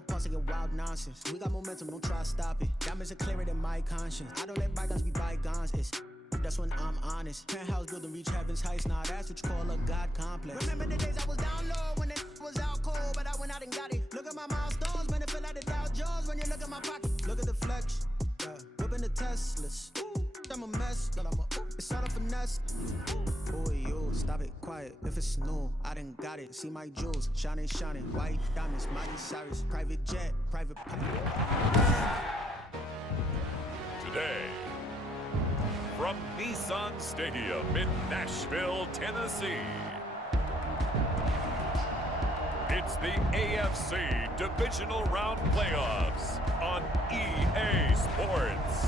on pause again, wild nonsense. We got momentum, don't try to stop it. Diamonds are clearer than my conscience. I don't let bygones be bygones. That's when I'm honest. Penthouse building, reach heaven's heights. Nah, that's what you call a God complex. Remember the days I was down low when it was out cold, but I went out and got it. Look at my milestones, man, it feel like the Dow Jones when you look at my pocket. Look at the flex, yeah. Whipping the Teslas. Ooh, I'm a mess, but it's all a finesse. Boy, you stop it, quiet. If it's new, I done got it. See my jewels, shining, white diamonds, Miley Cyrus, private jet, private pilot. Today, from Nissan Stadium in Nashville, Tennessee, it's the AFC Divisional Round Playoffs on EA Sports.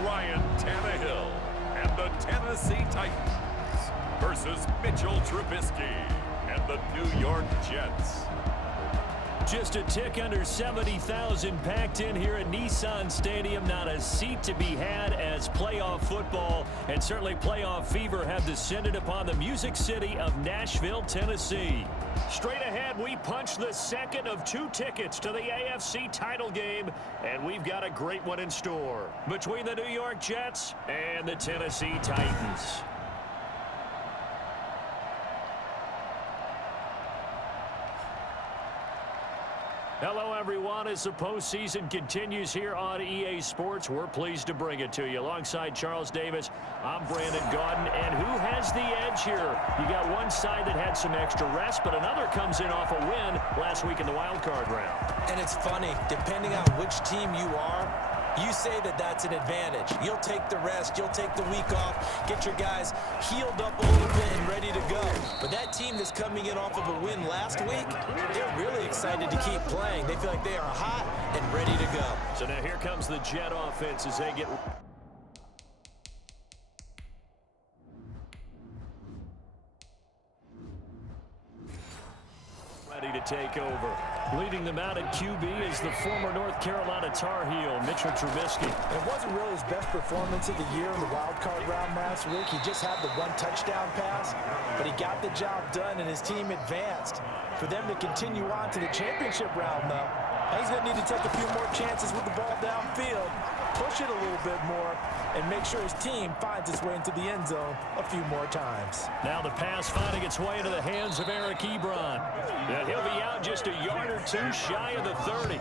Ryan Tannehill and the Tennessee Titans versus Mitchell Trubisky and the New York Jets. Just a tick under 70,000 packed in here at Nissan Stadium. Not a seat to be had as playoff football and certainly playoff fever have descended upon the Music City of Nashville, Tennessee. Straight ahead, we punch the second of 2 tickets to the AFC title game, and we've got a great one in store between the New York Jets and the Tennessee Titans. Hello, everyone. As the postseason continues here on EA Sports, we're pleased to bring it to you. Alongside Charles Davis, I'm Brandon Gaudin. And who has the edge here? You got one side that had some extra rest, but another comes in off a win last week in the wild card round. And it's funny, depending on which team you are, you say that that's an advantage. You'll take the rest, you'll take the week off, get your guys healed up a little bit and ready to go. But that team that's coming in off of a win last week, they're really excited to keep playing. They feel like they are hot and ready to go. So now here comes the Jet offense as they get ready to take over. Leading them out at QB is the former North Carolina Tar Heel, Mitchell Trubisky. It wasn't really his best performance of the year in the wild card round last week. He just had the 1 touchdown pass, but he got the job done and his team advanced. For them to continue on to the championship round, though, he's going to need to take a few more chances with the ball downfield, push it a little bit more, and make sure his team finds its way into the end zone a few more times. Now the pass finding its way into the hands of Eric Ebron. And he'll be out just a yard or two shy of the 30.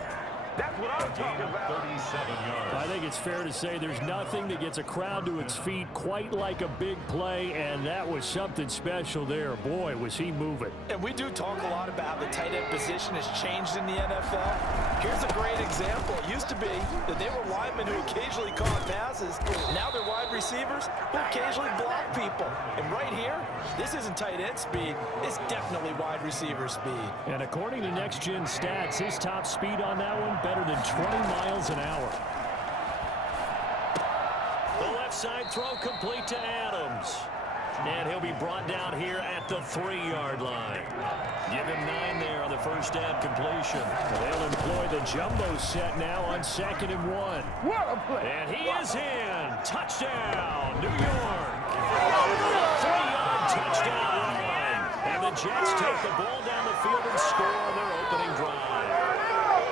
That's what I'm talking about. 37 yards. I think it's fair to say there's nothing that gets a crowd to its feet quite like a big play, and that was something special there. Boy, was he moving. And we do talk a lot about how the tight end position has changed in the NFL. Here's a great example. It used to be that they were linemen who occasionally caught passes. Now they're wide receivers who occasionally block people. And right here, this isn't tight end speed. It's definitely wide receiver speed. And according to Next Gen Stats, his top speed on that one, better than 20 miles an hour. The left side throw complete to Adams. And he'll be brought down here at the 3-yard line. Give him 9 there on the first down completion. They'll employ the jumbo set now on 2nd and 1. What a play. And he is in. Touchdown, New York. 3-yard touchdown run. And the Jets take the ball down the field and score on their opening drive.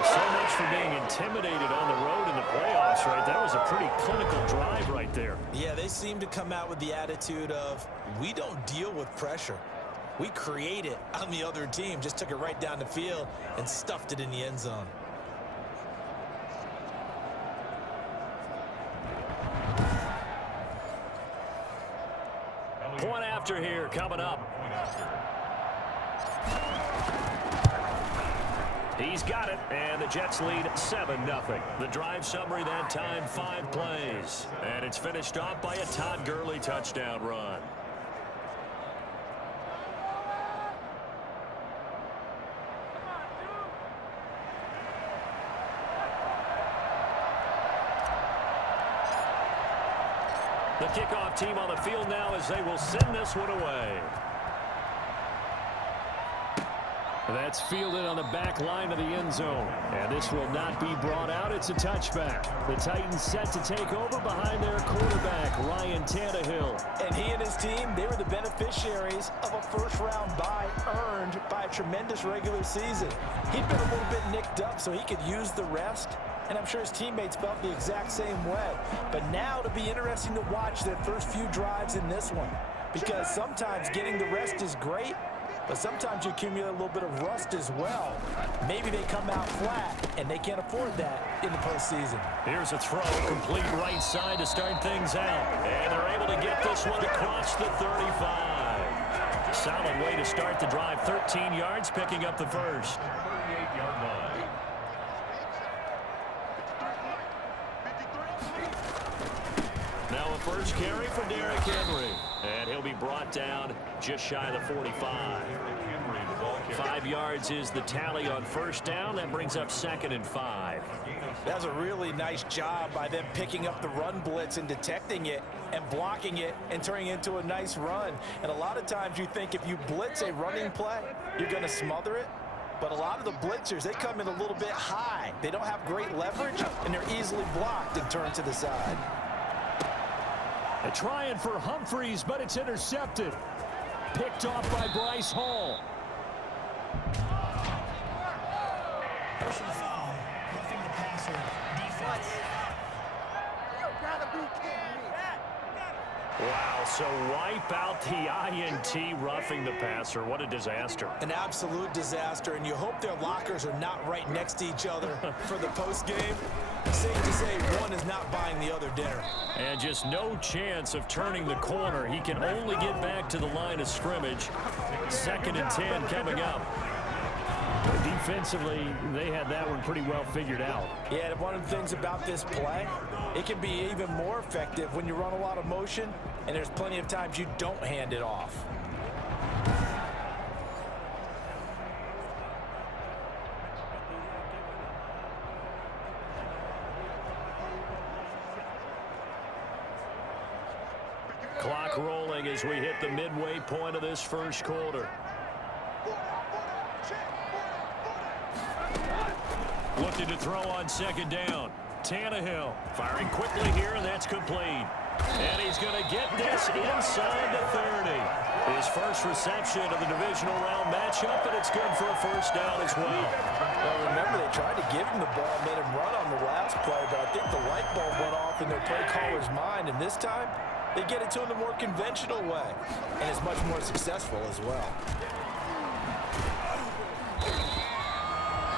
So much for being intimidated on the road in the playoffs, right? That was a pretty clinical drive right there. Yeah, they seem to come out with the attitude of, we don't deal with pressure. We create it on the other team. Just took it right down the field and stuffed it in the end zone. Point after here coming up. He's got it, and the Jets lead 7-0. The drive summary that time, 5 plays. And it's finished off by a Todd Gurley touchdown run. The kickoff team on the field now as they will send this one away. That's fielded on the back line of the end zone. And this will not be brought out. It's a touchback. The Titans set to take over behind their quarterback, Ryan Tannehill. And he and his team, they were the beneficiaries of a first-round bye earned by a tremendous regular season. He'd been a little bit nicked up so he could use the rest. And I'm sure his teammates felt the exact same way. But now it'll be interesting to watch their first few drives in this one. Because sometimes getting the rest is great, but sometimes you accumulate a little bit of rust as well. Maybe they come out flat, and they can't afford that in the postseason. Here's a throw, complete right side to start things out. And they're able to get this one across the 35. Solid way to start the drive. 13 yards, picking up the first. Now a first carry for Derrick Henry. And he'll be brought down just shy of the 45. 5 yards is the tally on first down. That brings up 2nd and 5. That's a really nice job by them picking up the run blitz and detecting it and blocking it and turning it into a nice run. And a lot of times you think if you blitz a running play, you're going to smother it. But a lot of the blitzers, they come in a little bit high. They don't have great leverage, and they're easily blocked and turned to the side. They're trying for Humphreys, but it's intercepted. Picked off by Bryce Hall. Personal foul, roughing the passer, defense. You gotta be kidding me. Wow, so wipe out the INT, roughing the passer. What a disaster. An absolute disaster, and you hope their lockers are not right next to each other for the postgame. Safe to say one is not buying the other dinner. And just no chance of turning the corner. He can only get back to the line of scrimmage. 2nd and 10 coming up. Defensively, they had that one pretty well figured out. Yeah, and one of the things about this play, it can be even more effective when you run a lot of motion, and there's plenty of times you don't hand it off. Clock rolling as we hit the midway point of this first quarter. Looking to throw on 2nd down. Tannehill firing quickly here, and that's complete. And he's going to get this inside the 30. His first reception of the divisional round matchup, and it's good for a first down as well. Well, remember, they tried to give him the ball, made him run on the last play, but I think the light bulb went off in their play caller's mind, and this time, they get it to him the more conventional way, and it's much more successful as well.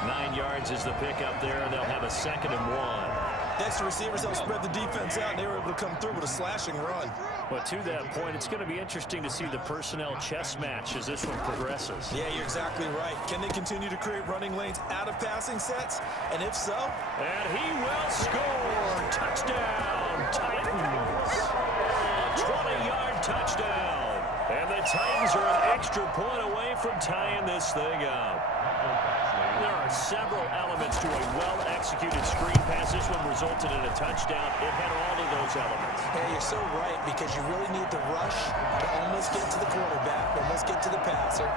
9 yards is the pickup there, and they'll have a 2nd and 1. Next, the receivers helped spread the defense out, and they were able to come through with a slashing run. But to that point, it's going to be interesting to see the personnel chess match as this one progresses. Yeah, you're exactly right. Can they continue to create running lanes out of passing sets? And if so? And he will score. Touchdown, Titans. A 20-yard touchdown. And the Titans are an extra point away from tying this thing up. There are several elements to a well-executed screen pass. This one resulted in a touchdown. It had all of those elements. Yeah, you're so right, because you really need the rush to almost get to the quarterback, almost get to the passer.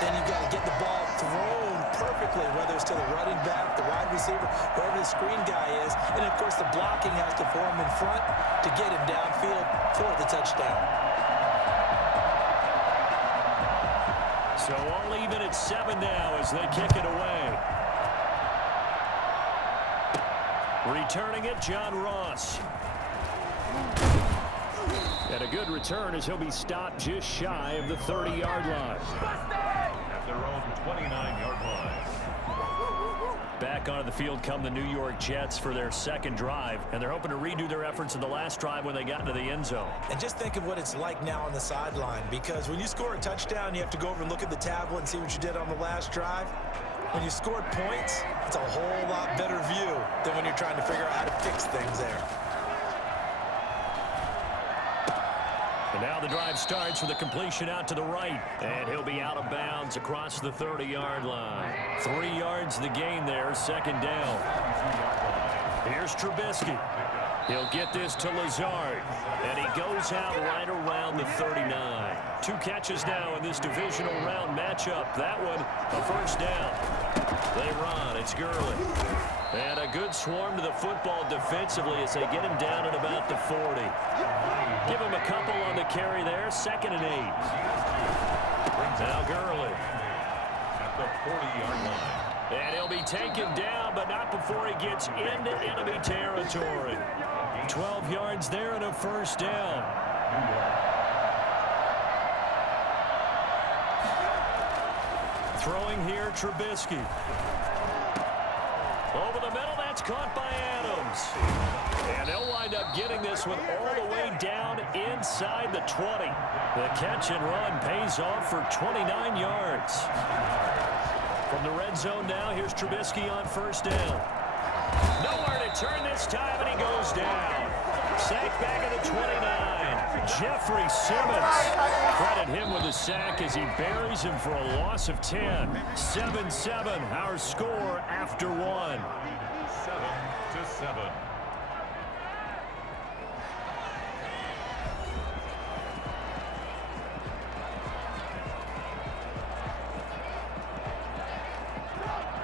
Then you've got to get the ball thrown perfectly, whether it's to the running back, the wide receiver, wherever the screen guy is. And, of course, the blocking has to form in front to get him downfield for the touchdown. So all even at 7 now as they kick it away. Returning it, John Ross. And a good return as he'll be stopped just shy of the 30-yard line. At their own 29-yard line. Back onto the field come the New York Jets for their 2nd drive, and they're hoping to redo their efforts in the last drive when they got into the end zone. And just think of what it's like now on the sideline, because when you score a touchdown, you have to go over and look at the tablet and see what you did on the last drive. When you scored points, it's a whole lot better view than when you're trying to figure out how to fix things there. And now the drive starts with a completion out to the right. And he'll be out of bounds across the 30-yard line. 3 yards the gain there, 2nd down. Here's Trubisky. He'll get this to Lazard, and he goes out right around the 39. 2 catches now in this divisional round matchup. That one, a first down. They run. It's Gurley. And a good swarm to the football defensively as they get him down at about the 40. Give him a couple on the carry there. 2nd and 8. Now Gurley. At the 40-yard line. And he'll be taken down, but not before he gets into enemy territory. 12 yards there and a first down. Throwing here, Trubisky. Over the middle, that's caught by Adams. And they'll wind up getting this one all the way down inside the 20. The catch and run pays off for 29 yards. From the red zone now, here's Trubisky on first down. Nowhere to turn this time, and he goes down. Sack back at the 29. Jeffrey Simmons. Credit him with a sack as he buries him for a loss of 10. 7-7, our score after 1. 7-7.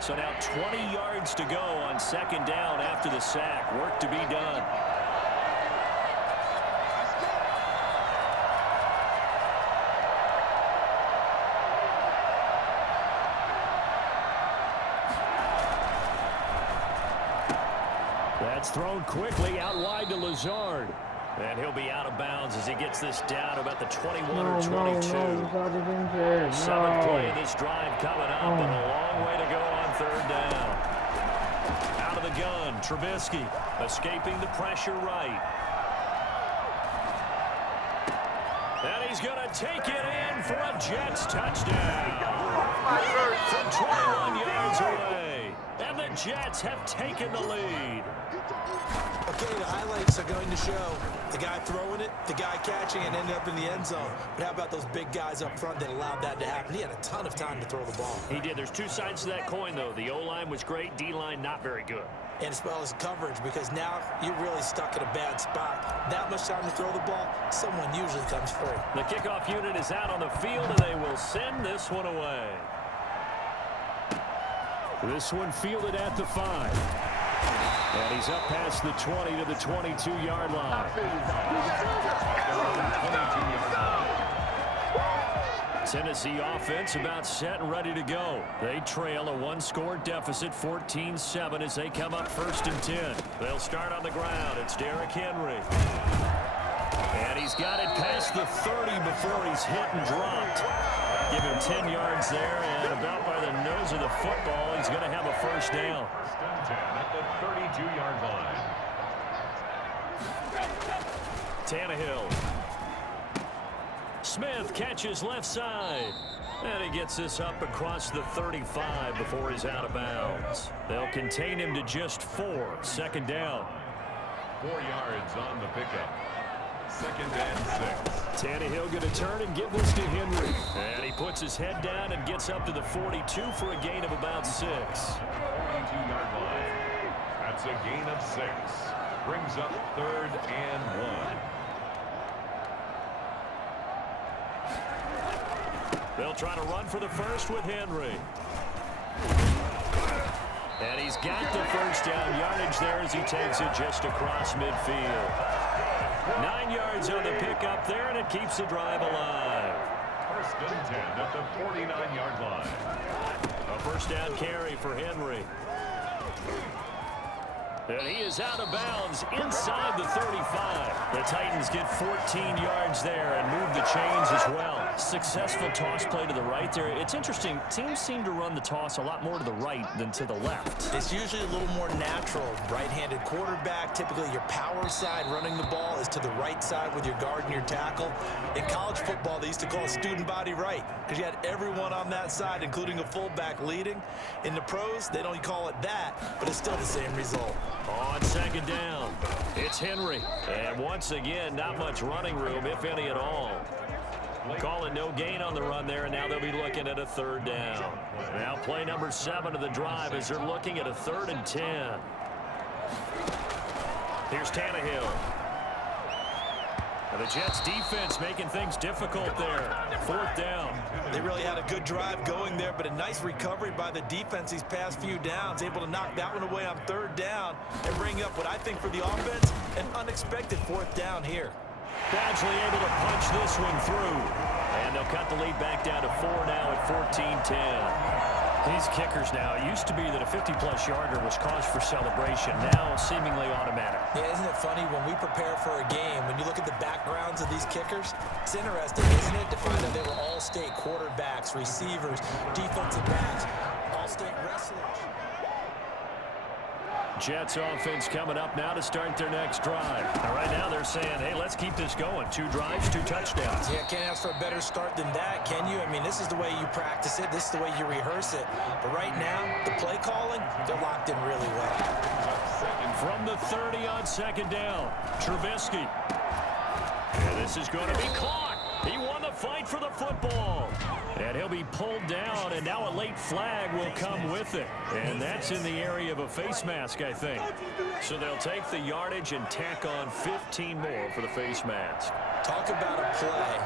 So now 20 yards to go on 2nd down after the sack. Work to be done. That's thrown quickly out wide to Lazard. And he'll be out of bounds as he gets this down about the 21 or 22. Seventh play of this drive coming up, and a long way to go on 3rd down. Out of the gun, Trubisky escaping the pressure right. And he's going to take it in for a Jets touchdown. From 21 yards away. And the Jets have taken the lead. Okay, the highlights are going to show the guy throwing it, the guy catching it, ended up in the end zone. But how about those big guys up front that allowed that to happen? He had a ton of time to throw the ball. He did. There's 2 sides to that coin, though. The O-line was great. D-line not very good. And as well as coverage, because now you're really stuck in a bad spot. That much time to throw the ball, someone usually comes free. The kickoff unit is out on the field, and they will send this one away. This one fielded at the 5. And he's up past the 20 to the 22-yard line. Tennessee offense about set and ready to go. They trail a 1-score deficit, 14-7, as they come up 1st and 10. They'll start on the ground. It's Derrick Henry. And he's got it past the 30 before he's hit and dropped. Give him 10 yards there, and about by the nose of the football, he's going to have a first down. At the 32-yard line. Tannehill. Smith catches left side. And he gets this up across the 35 before he's out of bounds. They'll contain him to just 4. 2nd down. 4 yards on the pickup. 2nd and 6. Tannehill going to turn and give this to Henry. And he puts his head down and gets up to the 42 for a gain of about 6. 42-yard line. That's a gain of 6. Brings up 3rd and 1. They'll try to run for the first with Henry. And he's got the first down yardage there as he takes it just across midfield. 9 yards on the pickup there, and it keeps the drive alive. 1st and 10 at the 49-yard line. A first down carry for Henry. And he is out of bounds inside the 35. The Titans get 14 yards there and move the chains as well. Successful toss play to the right there. It's interesting. Teams seem to run the toss a lot more to the right than to the left. It's usually a little more natural. Right-handed quarterback, typically your power side running the ball is to the right side with your guard and your tackle. In college football, they used to call it student body right because you had everyone on that side, including a fullback leading. In the pros, they don't call it that, but it's still the same result. On 2nd down, it's Henry. And once again, not much running room, if any at all. Calling no gain on the run there, and now they'll be looking at a 3rd down. Now play number 7 of the drive as they're looking at a 3rd and 10. Here's Tannehill. The Jets defense making things difficult there. 4th down. They really had a good drive going there, but a nice recovery by the defense these past few downs, able to knock that one away on 3rd down and bring up what I think for the offense, an unexpected 4th down here. Badgley able to punch this one through. And they'll cut the lead back down to 4 now at 14-10. These kickers now, it used to be that a 50-plus yarder was cause for celebration. Now seemingly automatic. Yeah, isn't it funny when we prepare for a game, when you look at the backgrounds of these kickers, it's interesting, isn't it, to find out they were all-state quarterbacks, receivers, defensive backs, all-state wrestlers. Jets offense coming up now to start their next drive. And right now they're saying, hey, let's keep this going. 2 drives, 2 touchdowns. Yeah, can't ask for a better start than that, can you? I mean, this is the way you practice it. This is the way you rehearse it. But right now, the play calling, they're locked in really well. From the 30 on 2nd down, Trubisky. And this is going to be caught. He won the fight for the football. And he'll be pulled down, and now a late flag will come with it. And that's in the area of a face mask, I think. So they'll take the yardage and tack on 15 more for the face mask. Talk about a play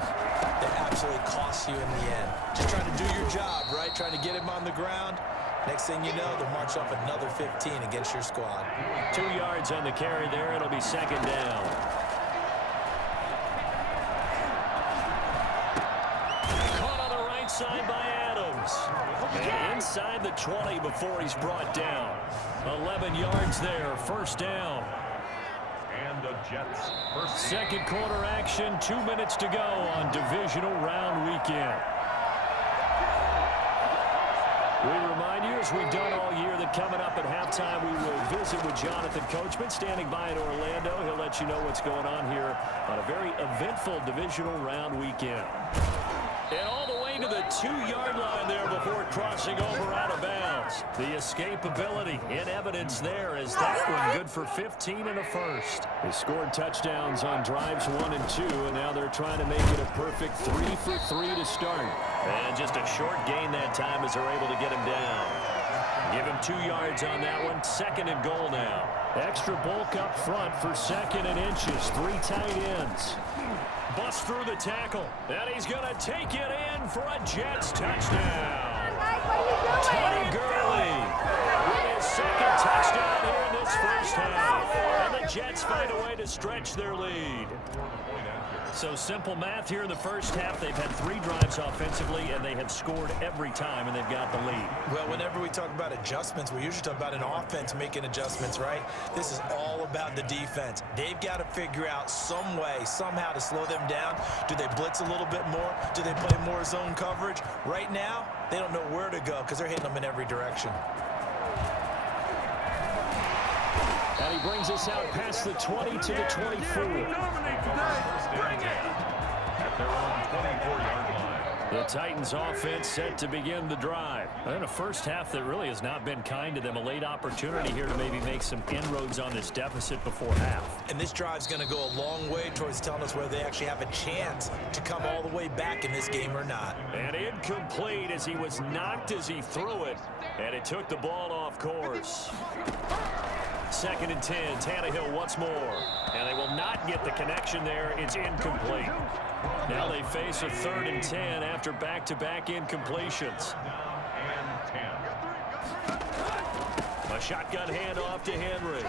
that absolutely costs you in the end. Just trying to do your job, right? Trying to get him on the ground. Next thing you know, they'll march off another 15 against your squad. 2 yards on the carry there. It'll be 2nd down. Side by Adams. And inside the 20 before he's brought down. 11 yards there, 1st down. And the Jets. 2nd quarter action, 2 minutes to go on divisional round weekend. We remind you, as we've done all year, that coming up at halftime, we will visit with Jonathan Coachman standing by in Orlando. He'll let you know what's going on here on a very eventful divisional round weekend. And all the way to the 2-yard line there before crossing over out of bounds. The escapability in evidence there as that one good for 15 and a first. They scored touchdowns on drives 1 and 2, and now they're trying to make it a perfect 3 for 3 to start. And just a short gain that time as they're able to get him down. Give him 2 yards on that one. 2nd and goal now. Extra bulk up front for 2nd and inches. 3 tight ends. Bust through the tackle, and he's going to take it in for a Jets touchdown. Tony Gurley with his 2nd touchdown here in this 1st half. And the Jets find a way to stretch their lead. So simple math here in the 1st half. They've had 3 drives offensively, and they have scored every time, and they've got the lead. Well, whenever we talk about adjustments, we usually talk about an offense making adjustments, right? This is all about the defense. They've got to figure out some way, somehow to slow them down. Do they blitz a little bit more? Do they play more zone coverage? Right now, they don't know where to go because they're hitting them in every direction. And he brings us out past the 20 to the 24. At their own 24-yard line. The Titans offense set to begin the drive. And a 1st half that really has not been kind to them. A late opportunity here to maybe make some inroads on this deficit before half. And this drive's going to go a long way towards telling us whether they actually have a chance to come all the way back in this game or not. And incomplete as he was knocked as he threw it. And it took the ball off course. 2nd and 10, Tannehill once more. And they will not get the connection there. It's incomplete. Now they face a 3rd and 10 after back-to-back incompletions. A shotgun handoff to Henry.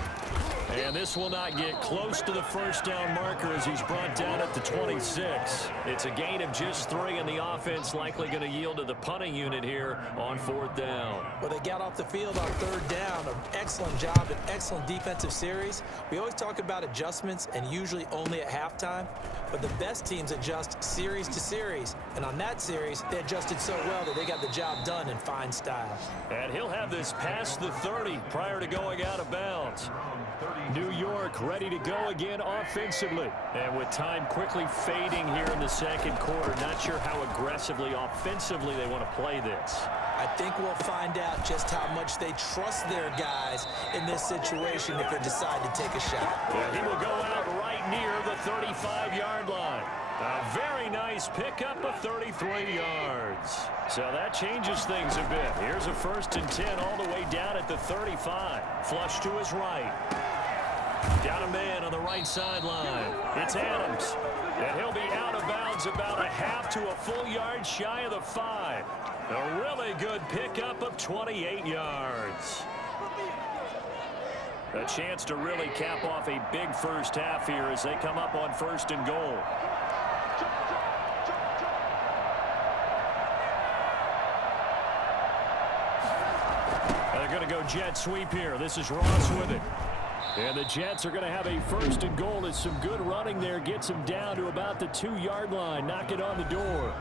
And this will not get close to the 1st down marker as he's brought down at the 26. It's a gain of just 3, and the offense likely going to yield to the punting unit here on 4th down. Well, they got off the field on 3rd down. An excellent job, an excellent defensive series. We always talk about adjustments, and usually only at halftime. But the best teams adjust series to series. And on that series, they adjusted so well that they got the job done in fine style. And he'll have this past the 30 prior to going out of bounds. New York ready to go again offensively. And with time quickly fading here in the 2nd quarter, not sure how aggressively offensively they want to play this. I think we'll find out just how much they trust their guys in this situation if they decide to take a shot. And he will go out right near the 35-yard line. A very nice pickup of 33 yards. So that changes things a bit. Here's a 1st and 10 all the way down at the 35. Flush to his right. Got a man on the right sideline. It's Adams. And he'll be out of bounds about a half to a full yard shy of the 5. A really good pickup of 28 yards. A chance to really cap off a big first half here as they come up on 1st and goal. They're going to go jet sweep here. This is Ross with it. And the Jets are going to have a 1st and goal. It's some good running there. Gets them down to about the 2-yard line. Knock it on the door.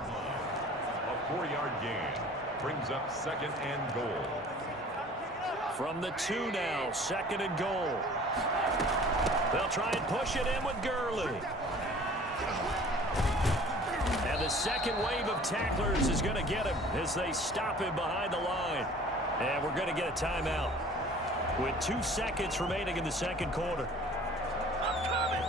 A 4-yard gain brings up 2nd and goal. From the 2 now, 2nd and goal. They'll try and push it in with Gurley. And the second wave of tacklers is going to get him as they stop him behind the line. And we're going to get a timeout with 2 seconds remaining in the 2nd quarter. I'm coming!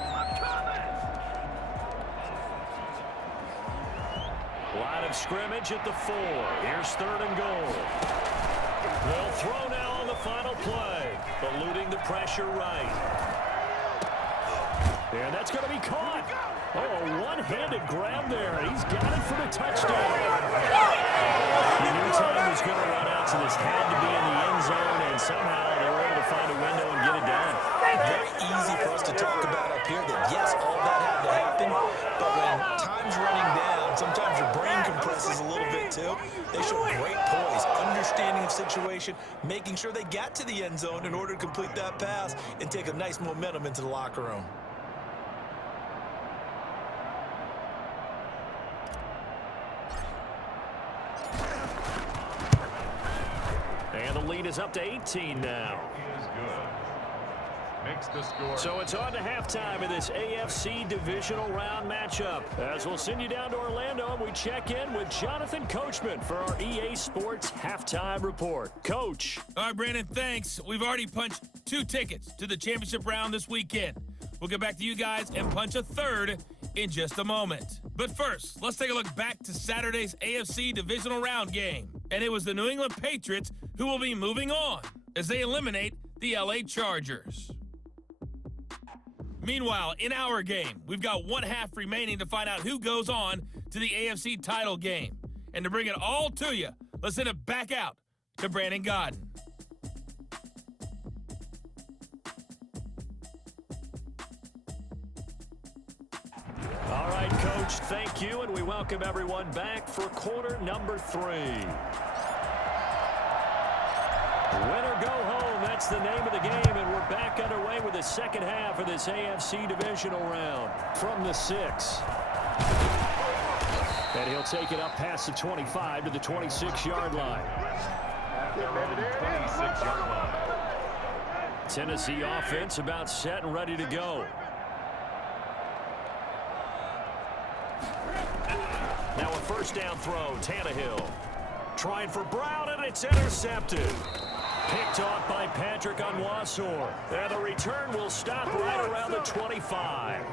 Line of scrimmage at the 4. Here's 3rd and goal. They'll throw now on the final play, eluding the pressure right. And that's going to be caught. Oh, a one-handed grab there. He's got it for the touchdown. He knew time was going to run out, so this had to be in the end zone, and somehow they were able to find a window and get it done. Very easy for us to talk about up here that, yes, all that had to happen, but when time's running down, sometimes your brain compresses a little bit too. They show great poise, understanding of situation, making sure they got to the end zone in order to complete that pass and take a nice momentum into the locker room. And the lead is up to 18 now. Is good. Makes the score. So it's on to halftime in this AFC divisional round matchup. As we'll send you down to Orlando, and we check in with Jonathan Coachman for our EA Sports Halftime Report. Coach. All right, Brandon, thanks. We've already punched 2 tickets to the championship round this weekend. We'll get back to you guys and punch a 3rd in just a moment. But first, let's take a look back to Saturday's AFC divisional round game. And it was the New England Patriots who will be moving on as they eliminate the LA Chargers. Meanwhile, in our game, we've got 1 half remaining to find out who goes on to the AFC title game. And to bring it all to you, let's send it back out to Brandon Godden. All right, Coach, thank you, and we welcome everyone back for quarter number 3. Win or go home, that's the name of the game, and we're back underway with the second half of this AFC divisional round. From the 6. And he'll take it up past the 25 to the 26-yard line. At their own 26-yard line. Tennessee offense about set and ready to go. Now a first down throw, Tannehill. Trying for Brown, and it's intercepted. Picked off by Patrick Onwuasor. And the return will stop right around the 25.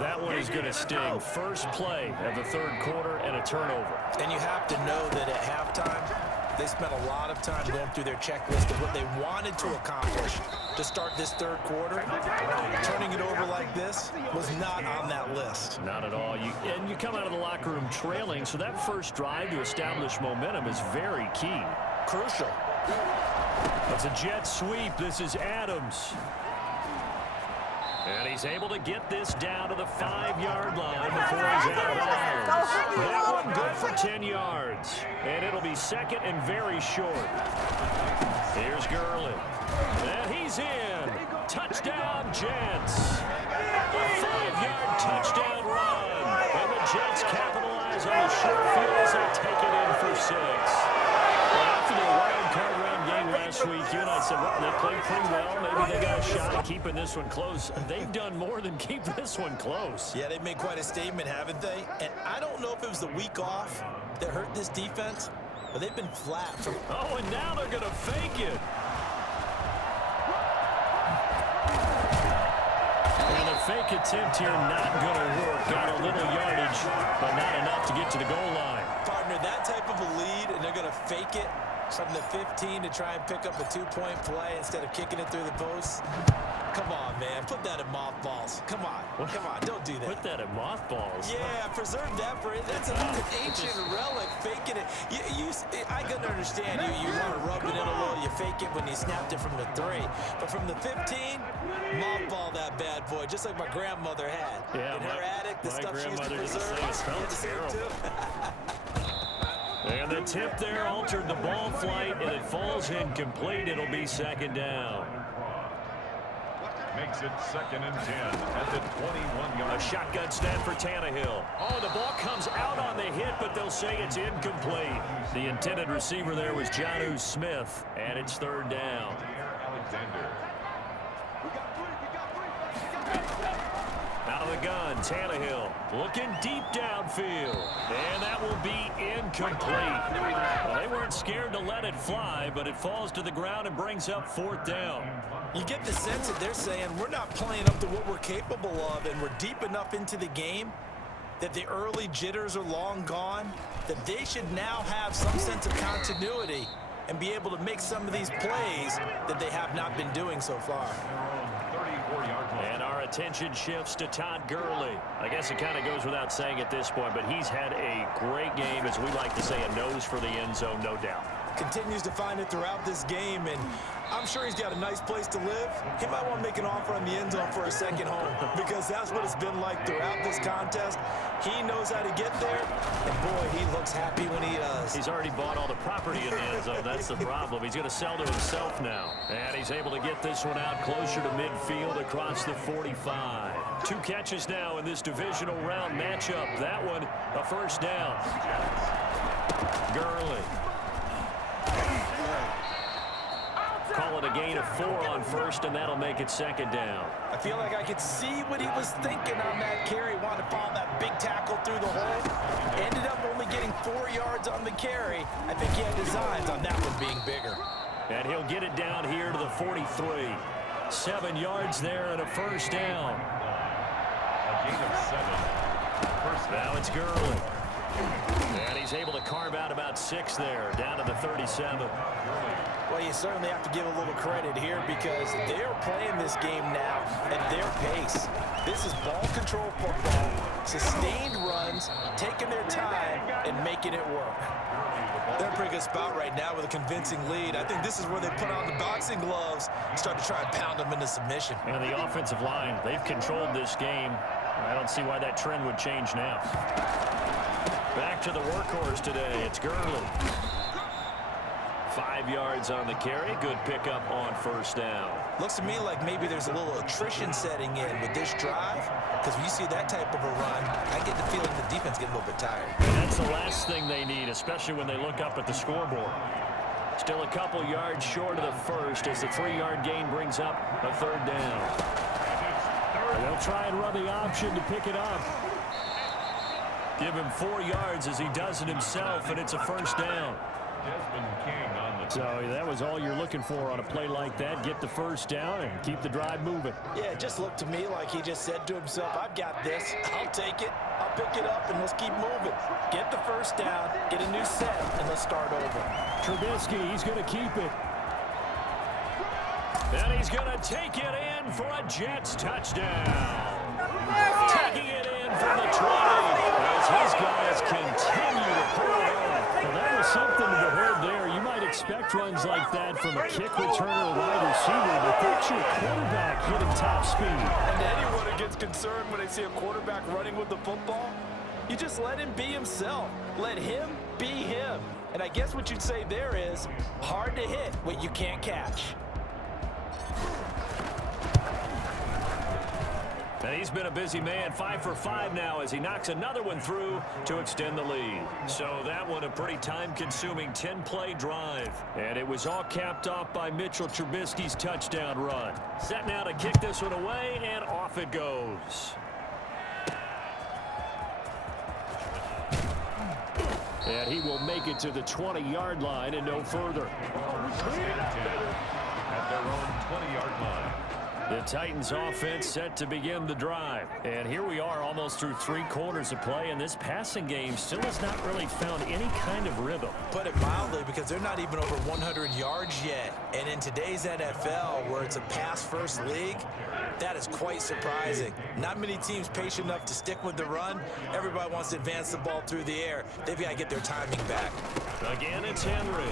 That one is going to sting. First play of the 3rd quarter and a turnover. And you have to know that at halftime, they spent a lot of time going through their checklist of what they wanted to accomplish to start this 3rd quarter. Turning it over like this was not on that list. Not at all. And you come out of the locker room trailing, so that first drive to establish momentum is very key. Crucial. It's a jet sweep. This is Adams. And he's able to get this down to the 5-yard line before he's out of bounds. That one good for 10 yards. And it'll be 2nd and very short. Here's Gurley. And he's in. Touchdown, Jets. A 5-yard touchdown run. And the Jets capitalize on the short field as they take it in for 6. After the wild card round game last week, you and I said, well, they played pretty well. Maybe they got a shot at keeping this one close. They've done more than keep this one close. Yeah, they've made quite a statement, haven't they? And I don't know if it was the week off that hurt this defense, but they've been flat. Oh, and now they're going to fake it. And the fake attempt here not going to work. Got a little yardage, but not enough to get to the goal line. Partner, that type of a lead, and they're going to fake it from the 15 to try and pick up a 2-point play instead of kicking it through the post. Come on, man. man. Put that in mothballs. Come on. Come on. Don't do that. Put that in mothballs? Yeah, preserve that for it. That's an ancient relic. Faking it. I can understand you want to rub it in a little. You fake it when you snapped it from the 3. But from the 15, mothball that bad boy, just like my grandmother had. Yeah, in her attic, the stuff she used to preserve. It smells terrible. And the tip there altered the ball flight, and it falls incomplete. It'll be second down. Makes it 2nd and 10 at the 21-yard. A shotgun snap for Tannehill. Oh, the ball comes out on the hit, but they'll say it's incomplete. The intended receiver there was Jonnu Smith, and it's 3rd down. Alexander. Out of the gun, Tannehill looking deep downfield, and that will be incomplete. Well, they weren't scared to let it fly, but it falls to the ground and brings up 4th down. You get the sense that they're saying we're not playing up to what we're capable of, and we're deep enough into the game that the early jitters are long gone, that they should now have some sense of continuity and be able to make some of these plays that they have not been doing so far. And our attention shifts to Todd Gurley. I guess it kind of goes without saying at this point, but he's had a great game, as we like to say, a nose for the end zone, no doubt. Continues to find it throughout this game, and I'm sure he's got a nice place to live. He might want to make an offer on the end zone for a second home, because that's what it's been like throughout this contest. He knows how to get there, and boy, he looks happy when he does. He's already bought all the property in the end zone. That's the problem. He's going to sell to himself now. And he's able to get this one out closer to midfield across the 45. 2 catches now in this divisional round matchup. That one, a 1st down. Gurley. Call it a gain of 4 on 1st, and that'll make it 2nd down. I feel like I could see what he was thinking on that carry. Wanted to follow that big tackle through the hole. Ended up only getting 4 yards on the carry. I think he had designs on that one being bigger. And he'll get it down here to the 43. 7 yards there and a 1st down. A gain of 7. First down. Now it's Gurley. And he's able to carve out about 6 there, down to the 37. Well, you certainly have to give a little credit here because they're playing this game now at their pace. This is ball control football, sustained runs, taking their time, and making it work. They're in a pretty good spot right now with a convincing lead. I think this is where they put on the boxing gloves and start to try and pound them into submission. And the offensive line, they've controlled this game. I don't see why that trend would change now. Back to the workhorse today. It's Gurley. 5 yards on the carry. Good pickup on 1st down. Looks to me like maybe there's a little attrition setting in with this drive, because when you see that type of a run, I get the feeling the defense getting a little bit tired. And that's the last thing they need, especially when they look up at the scoreboard. Still a couple yards short of the 1st as the 3-yard gain brings up a 3rd down. And they'll try and run the option to pick it up. Give him 4 yards as he does it himself, and it's a 1st down. So that was all you're looking for on a play like that. Get the 1st down and keep the drive moving. Yeah, it just looked to me like he just said to himself, I've got this. I'll take it. I'll pick it up, and let's keep moving. Get the 1st down, get a new set, and let's start over. Trubisky, he's going to keep it. And he's going to take it in for a Jets touchdown. Taking it in from the 20 as his guys continue to pull it off. Well, that was something to behold there. You might expect runs like that from a kick returner or wide receiver, but that's your quarterback hitting top speed. And anyone who gets concerned when they see a quarterback running with the football, you just let him be himself. Let him be him. And I guess what you'd say there is hard to hit what you can't catch. And he's been a busy man, 5 for 5 now as he knocks another one through to extend the lead. So that one a pretty time-consuming 10-play drive. And it was all capped off by Mitchell Trubisky's touchdown run. Set now to kick this one away, and off it goes. And he will make it to the 20-yard line and no further. At their own 20-yard line. The Titans offense set to begin the drive. And here we are almost through 3 quarters of play, and this passing game still has not really found any kind of rhythm. Put it mildly, because they're not even over 100 yards yet. And in today's NFL, where it's a pass-first league, that is quite surprising. Not many teams patient enough to stick with the run. Everybody wants to advance the ball through the air. They've got to get their timing back. Again, it's Henry.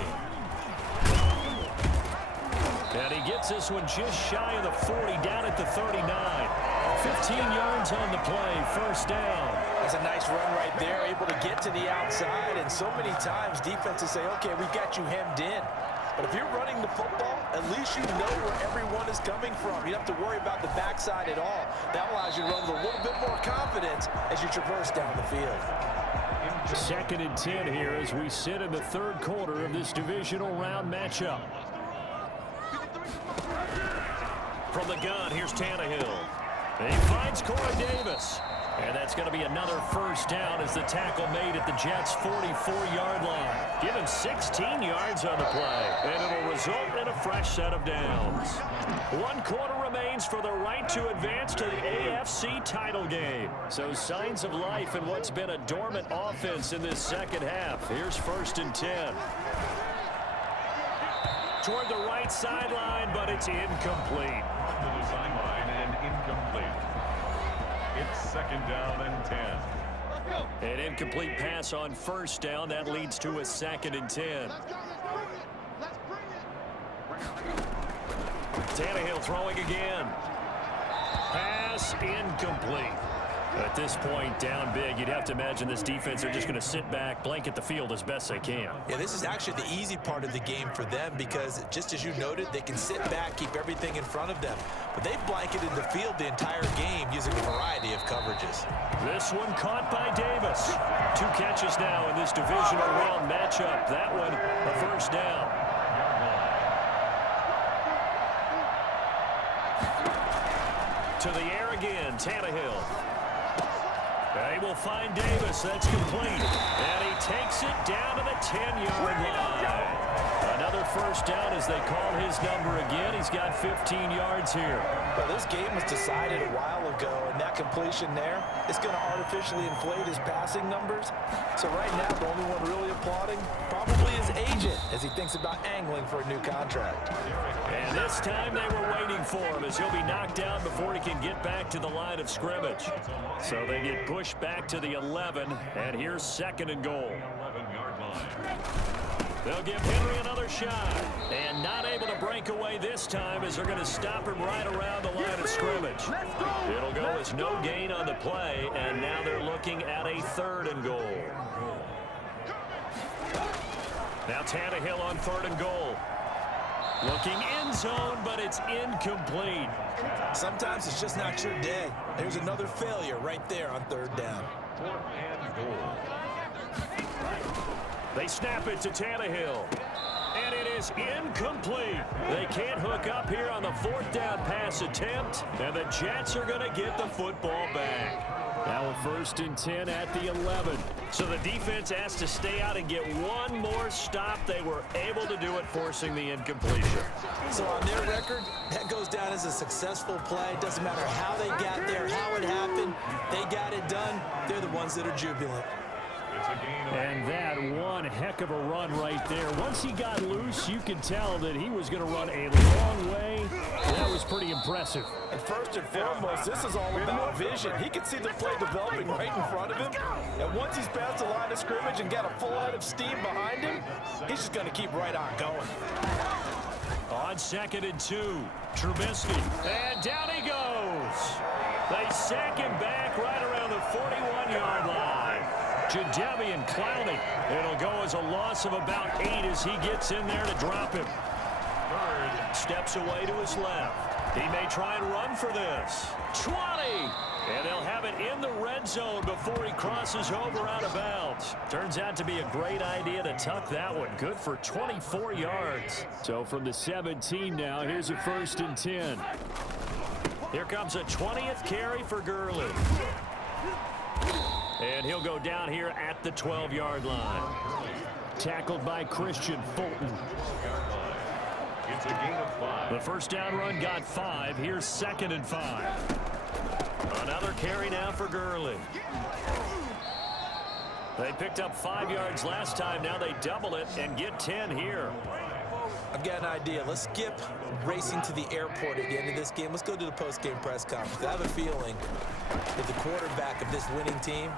And he gets this one just shy of the 40, down at the 39. 15 yards on the play, first down. That's a nice run right there, able to get to the outside. And so many times defenses say, okay, we've got you hemmed in. But if you're running the football, at least you know where everyone is coming from. You don't have to worry about the backside at all. That allows you to run with a little bit more confidence as you traverse down the field. 2nd and 10 here as we sit in the 3rd quarter of this divisional round matchup. From the gun, here's Tannehill. And he finds Corey Davis. And that's going to be another first down as the tackle made at the Jets' 44-yard line. Give him 16 yards on the play, and it'll result in a fresh set of downs. 1 quarter remains for the right to advance to the AFC title game. So signs of life in what's been a dormant offense in this second half. Here's 1st and 10. Toward the right sideline, but it's incomplete. To the sideline and incomplete. It's 2nd down and 10. An incomplete pass on 1st down. That leads to a 2nd and 10. Tannehill throwing again. Pass incomplete. At this point, down big, you'd have to imagine this defense are just going to sit back, blanket the field as best they can. Yeah, this is actually the easy part of the game for them because, just as you noted, they can sit back, keep everything in front of them. But they've blanketed the field the entire game using a variety of coverages. This one caught by Davis. 2 catches now in this divisional round matchup. That one, a first down. To the air again, Tannehill. They will find Davis. That's complete. And he takes it down to the 10-yard line. Another first down as they call his number again. He's got 15 yards here. Well, this game was decided a while ago, and that completion there is going to artificially inflate his passing numbers. So right now, the only one really applauding probably his agent as he thinks about angling for a new contract. And this time they were waiting for him as he'll be knocked down before he can get back to the line of scrimmage. So they get pushed back to the 11, and here's 2nd and goal. 11-yard line. They'll give Henry another shot, and not able to break away this time as they're going to stop him right around the line of scrimmage. It'll go as no gain on the play, and now they're looking at a 3rd and goal. Now Tannehill on 3rd and goal. Looking end zone, but it's incomplete. Sometimes it's just not your day. There's another failure right there on 3rd down. 4th and goal. They snap it to Tannehill. And it is incomplete. They can't hook up here on the 4th down pass attempt. And the Jets are going to get the football back. Now a 1st and 10 at the 11. So the defense has to stay out and get one more stop. They were able to do it, forcing the incompletion. So on their record, that goes down as a successful play. Doesn't matter how they got there, how it happened. They got it done. They're the ones that are jubilant. And that one heck of a run right there. Once he got loose, you could tell that he was going to run a long way. That was pretty impressive. And first and foremost, this is all about vision. He can see the play developing right in front of him. And once he's past the line of scrimmage and got a full head of steam behind him, he's just going to keep right on going. On 2nd and 2, Trubisky. And down he goes. They sack him back right around the 41-yard line. Jadeveon Clowney. It'll go as a loss of about 8 as he gets in there to drop him. Bird steps away to his left. He may try and run for this. 20! And they'll have it in the red zone before he crosses over out of bounds. Turns out to be a great idea to tuck that one. Good for 24 yards. So from the 17 now, here's a 1st and 10. Here comes a 20th carry for Gurley. And he'll go down here at the 12-yard line. Tackled by Christian Fulton. It's a gain of 5. The first down run got 5. Here's 2nd and 5. Another carry now for Gurley. They picked up 5 yards last time. Now they double it and get 10 here. I've got an idea. Let's skip racing to the airport at the end of this game. Let's go to the post-game press conference. I have a feeling that the quarterback of this winning team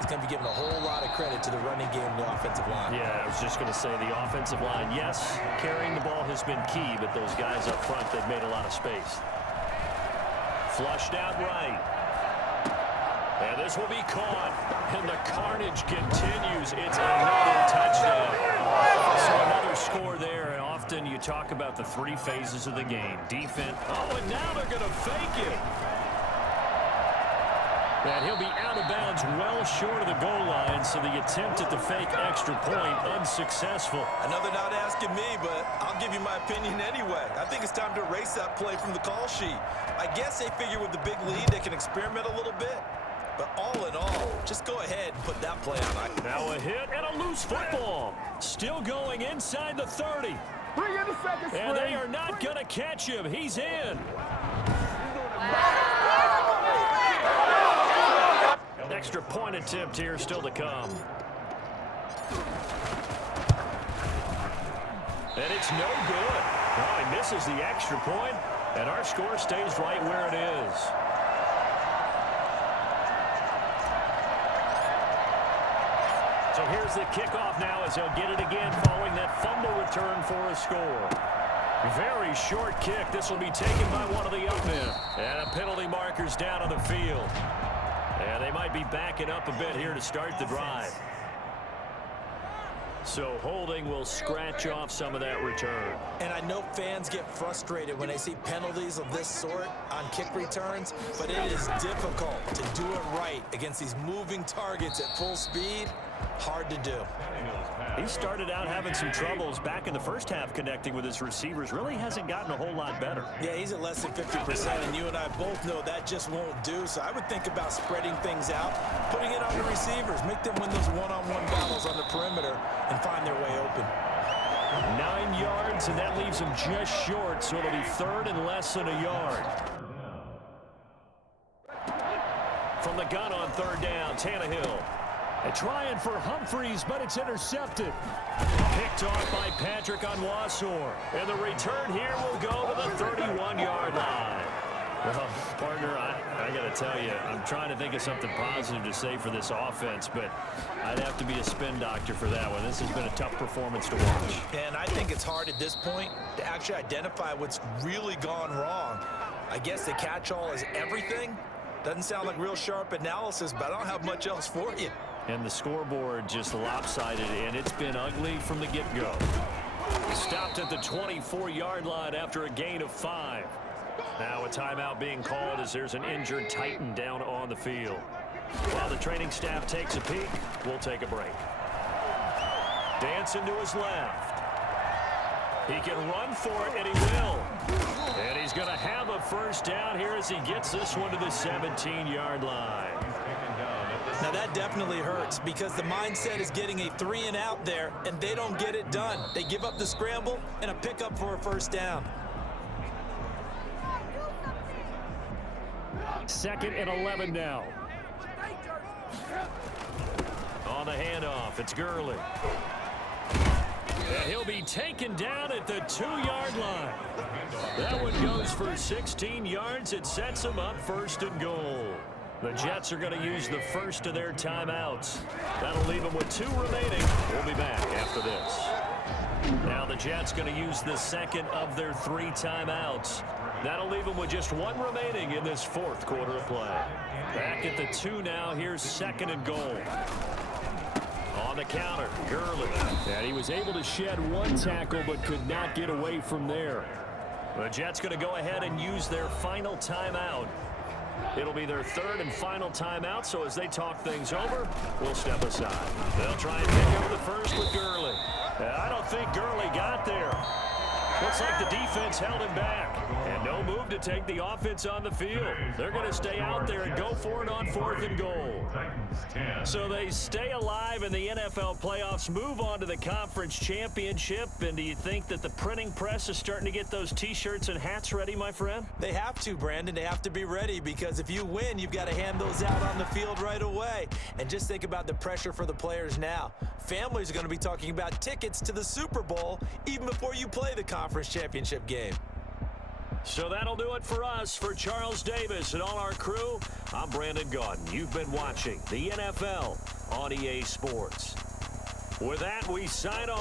is going to be given a whole lot of credit to the running game and the offensive line. Yeah, I was just going to say the offensive line. Yes, carrying the ball has been key, but those guys up front, they've made a lot of space. Flushed out right. And this will be caught. And the carnage continues. It's another touchdown. So another score there. And often you talk about the 3 phases of the game. Defense. Oh, and now they're going to fake it. And he'll be out of bounds well short of the goal line. So the attempt at the fake extra point unsuccessful. I know they're not asking me, but I'll give you my opinion anyway. I think it's time to erase that play from the call sheet. I guess they figure with the big lead they can experiment a little bit. But all in all, just go ahead and put that play on. Now a hit and a loose football. Still going inside the 30. Bring in the second string. And they are not going to catch him. He's in. Extra point attempt here still to come. And it's no good. Oh, he misses the extra point, and our score stays right where it is. So here's the kickoff now as they'll get it again following that fumble return for a score. Very short kick. This will be taken by one of the up men. And a penalty marker's down on the field. And they might be backing up a bit here to start the drive. So holding will scratch off some of that return. And I know fans get frustrated when they see penalties of this sort on kick returns, but it is difficult to do it right against these moving targets at full speed. Hard to do. He started out having some troubles back in the first half connecting with his receivers. Really hasn't gotten a whole lot better. Yeah, he's at less than 50%, and you and I both know that just won't do. So I would think about spreading things out, putting it on the receivers, make them win those one-on-one battles on the perimeter and find their way open. 9 yards, and that leaves him just short, so it'll be 3rd and less than a yard. From the gun on 3rd down, Tannehill. They're trying for Humphreys, but it's intercepted. Picked off by Patrick Onwuasor. And the return here will go to the 31-yard line. Well, partner, I got to tell you, I'm trying to think of something positive to say for this offense, but I'd have to be a spin doctor for that one. This has been a tough performance to watch. And I think it's hard at this point to actually identify what's really gone wrong. I guess the catch-all is everything. Doesn't sound like real sharp analysis, but I don't have much else for you. And the scoreboard just lopsided, and it's been ugly from the get-go. Stopped at the 24-yard line after a gain of 5. Now a timeout being called as there's an injured Titan down on the field. While the training staff takes a peek, we'll take a break. Dancing to his left. He can run for it, and he will. And he's going to have a first down here as he gets this one to the 17-yard line. Now that definitely hurts because the mindset is getting a 3-and-out there, and they don't get it done. They give up the scramble and a pickup for a first down. 2nd and 11 now. On the handoff, it's Gurley. And he'll be taken down at the 2-yard line. That one goes for 16 yards. It sets him up 1st and goal. The Jets are going to use the first of their timeouts. That'll leave them with 2 remaining. We'll be back after this. Now the Jets going to use the 2nd of their 3 timeouts. That'll leave them with just 1 remaining in this 4th quarter of play. Back at the 2 now. Here's 2nd and goal. On the counter, Gurley. And he was able to shed 1 tackle but could not get away from there. The Jets going to go ahead and use their final timeout. It'll be their 3rd and final timeout, so as they talk things over, we'll step aside. They'll try and pick over the first with Gurley. I don't think Gurley got there. Looks like the defense held him back. And no move to take the offense on the field. They're going to stay out there and go for it on 4th and goal. So they stay alive in the NFL playoffs, move on to the conference championship. And do you think that the printing press is starting to get those T-shirts and hats ready, my friend? They have to, Brandon. They have to be ready because if you win, you've got to hand those out on the field right away. And just think about the pressure for the players now. Families are going to be talking about tickets to the Super Bowl even before you play the conference championship game. So that'll do it for us. For Charles Davis and all our crew, I'm Brandon Gaudin. You've been watching the NFL on EA Sports. With that, we sign off.